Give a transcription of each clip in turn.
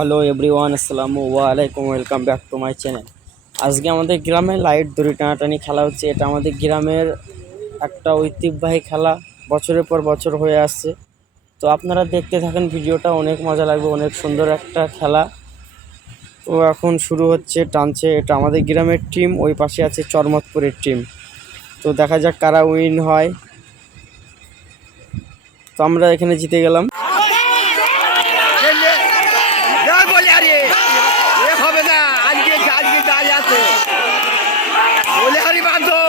Hello everyone, আসসালামু আলাইকুম, welcome back to my channel. আজকে আমাদের গ্রামে লাইট দড়ি টানাটানি খেলা হচ্ছে। এটা আমাদের গ্রামের একটা ঐতিহ্যবাহী খেলা, বছরের পর বছর হয়ে আসছে। তো আপনারা দেখতে থাকেন ভিডিওটা, অনেক মজা লাগবে, অনেক সুন্দর একটা খেলা। তো এখন শুরু হচ্ছে, টানছে। এটা আমাদের গ্রামের টিম, ওই পাশে আছে চরমতপুরের টিম। তো দেখা যাক কারা উইন হয়। তো আমরা এখানে জিতে গেলাম। হবে না, আজকে আছে বলে হারি বাঁধো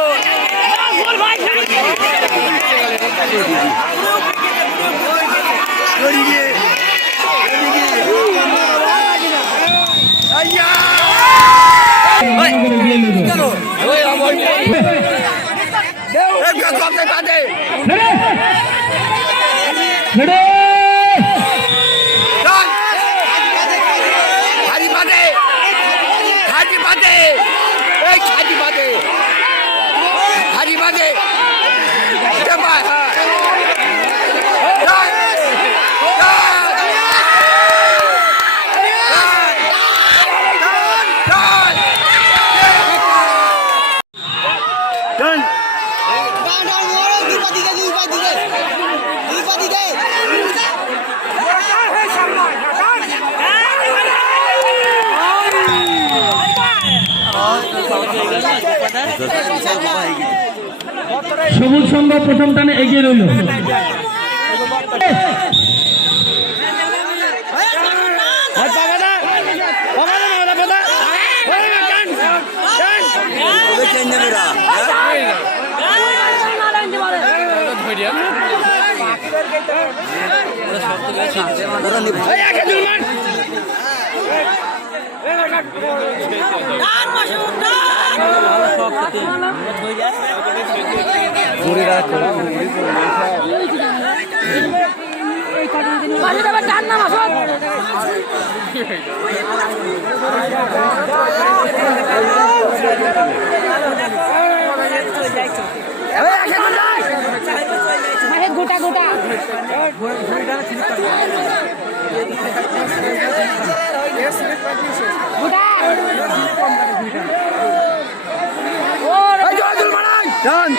সবুজ সংঘ প্রথম টানে এগিয়ে রইল। গোটা গোটা ডান